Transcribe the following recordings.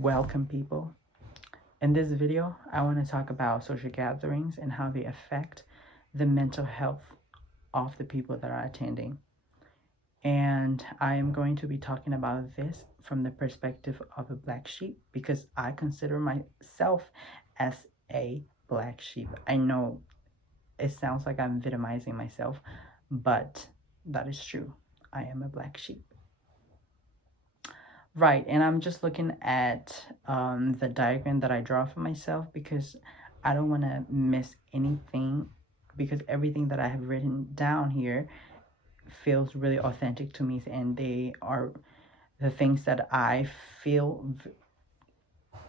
Welcome, people. In this video, I want to talk about social gatherings and how they affect the mental health of the people that are attending. And I am going to be talking about this from the perspective of a black sheep because I consider myself as a black sheep. I know it sounds like I'm victimizing myself, but that is true. I am a black sheep. Right, and I'm just looking at the diagram that I draw for myself because I don't want to miss anything because everything that I have written down here feels really authentic to me, and they are the things that I feel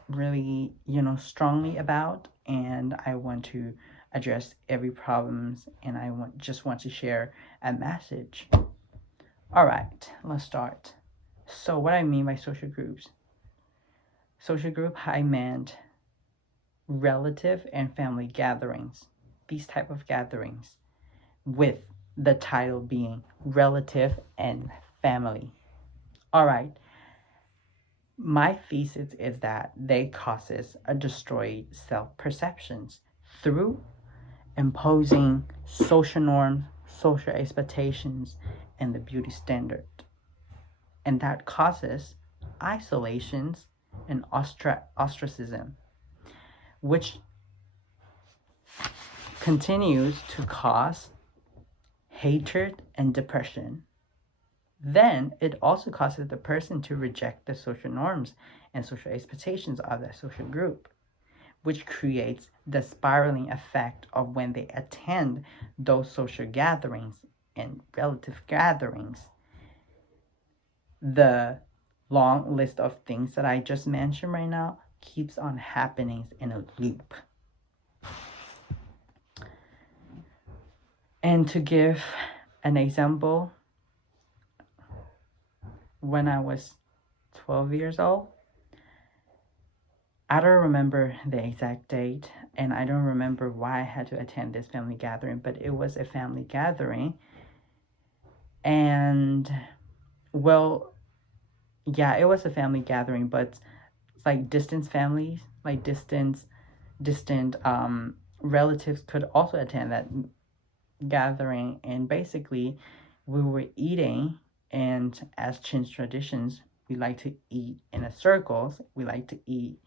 really, strongly about, and I want to address every problems, and just want to share a message. All right, let's start. So what I mean by social groups. Social group, I meant relative and family gatherings. These type of gatherings with the title being relative and family. All right. My thesis is that they causes a destroyed self-perceptions through imposing social norms, social expectations, and the beauty standard. And that causes isolations and ostracism, which continues to cause hatred and depression. Then it also causes the person to reject the social norms and social expectations of that social group, which creates the spiraling effect of when they attend those social gatherings and relative gatherings. The long list of things that I just mentioned right now keeps on happening in a loop. And to give an example, when I was 12 years old, I don't remember the exact date, and I don't remember why I had to attend this family gathering, but it was a family gathering. And, well, yeah, it was a family gathering, but it's like distant families, like distant relatives could also attend that gathering. And basically, we were eating, and as Chin's traditions, we like to eat in a circles. We like to eat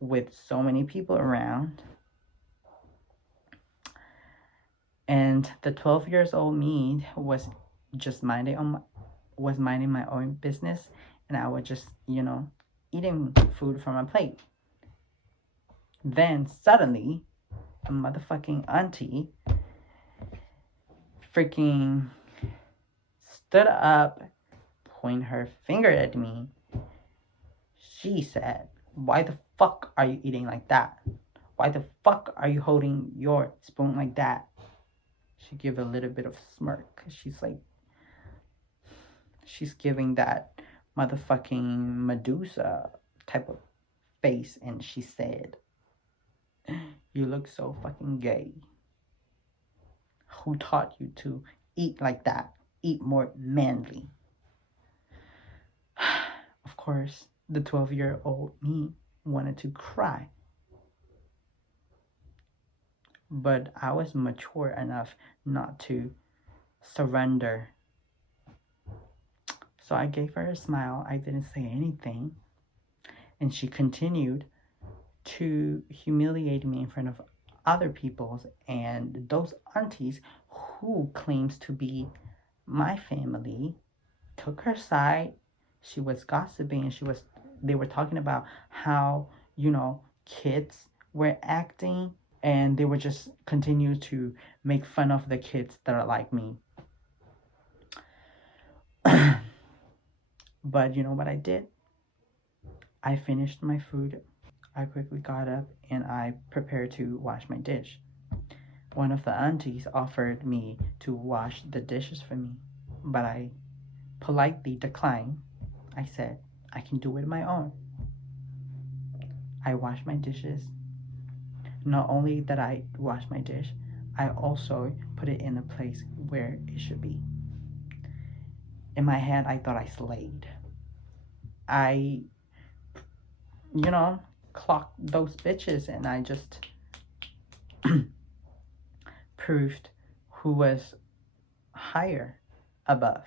with so many people around. And the 12 years old me was just minding my own business, and I was just, eating food from my plate. Then suddenly, a motherfucking auntie freaking stood up, pointed her finger at me. She said, "Why the fuck are you eating like that? Why the fuck are you holding your spoon like that?" She gave a little bit of smirk. She's giving that motherfucking Medusa type of face, and she said, "You look so fucking gay. Who taught you to eat like that? Eat more manly." Of course, the 12-year-old me wanted to cry. But I was mature enough not to surrender. So I gave her a smile. I didn't say anything. And she continued to humiliate me in front of other people's and those aunties who claims to be my family took her side. She was gossiping, and they were talking about how, kids were acting, and they were just continue to make fun of the kids that are like me. But you know what I did? I finished my food. I quickly got up and I prepared to wash my dish. One of the aunties offered me to wash the dishes for me, but I politely declined. I said, "I can do it on my own." I washed my dishes. Not only that I washed my dish, I also put it in a place where it should be. In my head, I thought I slayed. I you know, clocked those bitches, and I just proved who was higher above.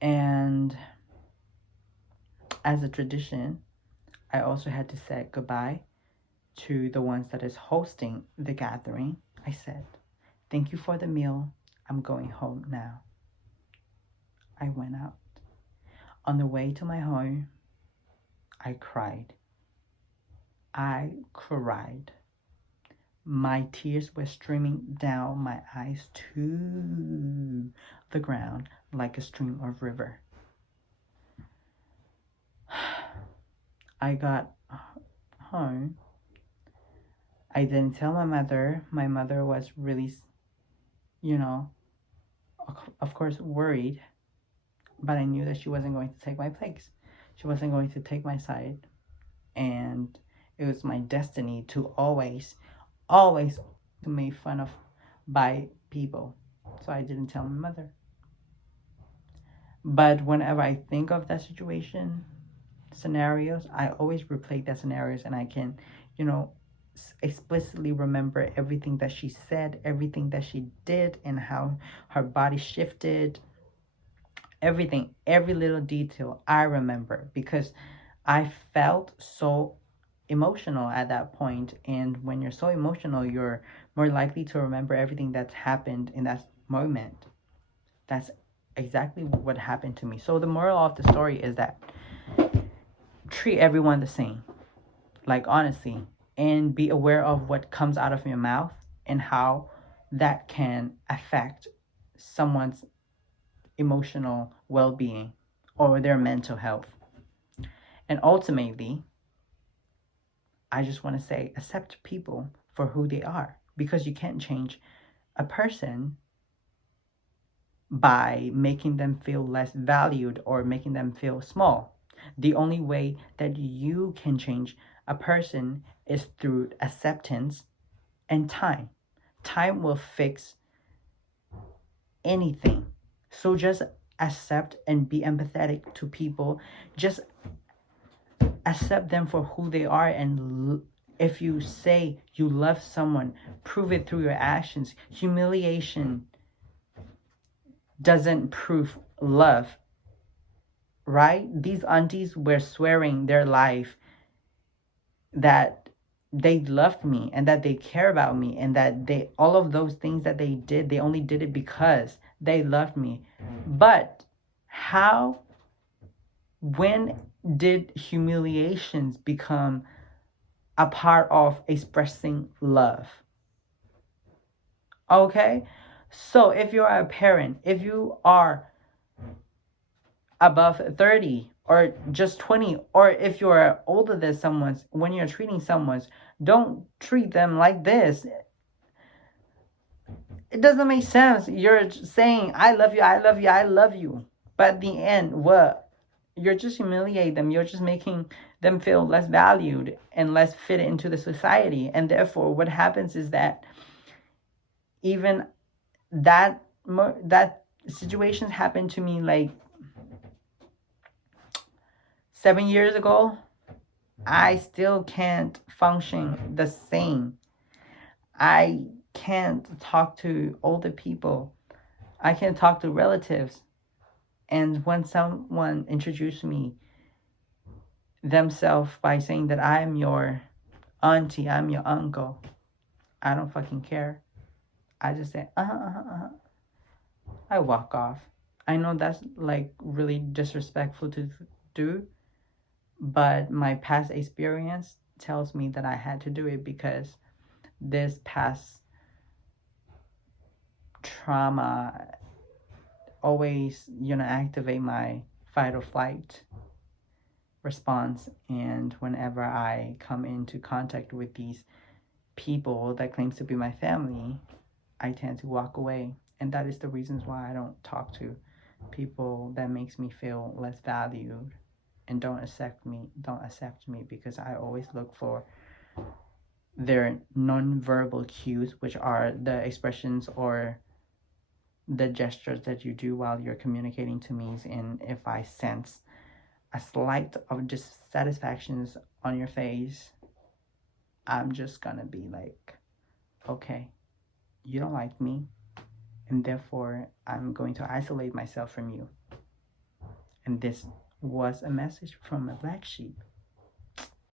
And as a tradition, I also had to say goodbye to the ones that is hosting the gathering. I said, thank you for the meal. I'm going home now. I went out. On the way to my home, I cried. I cried. My tears were streaming down my eyes to the ground like a stream or river. I got home. I didn't tell my mother. My mother was really, you know, of course, worried. But I knew that she wasn't going to take my place. She wasn't going to take my side. And it was my destiny to always made fun of by people. So I didn't tell my mother. But whenever I think of that situation, scenarios, I always replay that scenarios, and I can, you know, explicitly remember everything that she said, everything that she did, and how her body shifted. Everything, every little detail I remember, because I felt so emotional at that point. And when you're so emotional, you're more likely to remember everything that's happened in that moment. That's exactly what happened to me. So the moral of the story is that treat everyone the same, like honestly, and be aware of what comes out of your mouth and how that can affect someone's emotional well-being or their mental health. And ultimately, I just want to say, accept people for who they are, because you can't change a person by making them feel less valued or making them feel small. The only way that you can change a person is through acceptance and time. Time will fix anything. So just accept and be empathetic to people. Just accept them for who they are, and if you say you love someone, prove it through your actions. Humiliation doesn't prove love, right? These aunties were swearing their life that they loved me and that they care about me, and that they, all of those things that they did, they only did it because they loved me. But how, when did humiliations become a part of expressing love? Okay, so if you're a parent, if you are above 30 or just 20, or if you're older than someone, when you're treating someone, don't treat them like this. It doesn't make sense. You're saying I love you, I love you, I love you, but at the end, what? You're just humiliating them. You're just making them feel less valued and less fit into the society. And therefore, what happens is that even that situations happened to me like 7 years ago. I still can't function the same. I can't talk to older people. I can't talk to relatives. And when someone introduced me themselves by saying that I'm your auntie, I'm your uncle, I don't fucking care. I just say, I walk off. I know that's like really disrespectful to do, but my past experience tells me that I had to do it, because this past trauma always, activate my fight or flight response. And whenever I come into contact with these people that claims to be my family, I tend to walk away. And that is the reasons why I don't talk to people that makes me feel less valued and don't accept me, because I always look for their non-verbal cues, which are the expressions or the gestures that you do while you're communicating to me. And if I sense a slight of dissatisfactions on your face, I'm just gonna be like, okay, you don't like me, and therefore I'm going to isolate myself from you. And this was a message from a black sheep.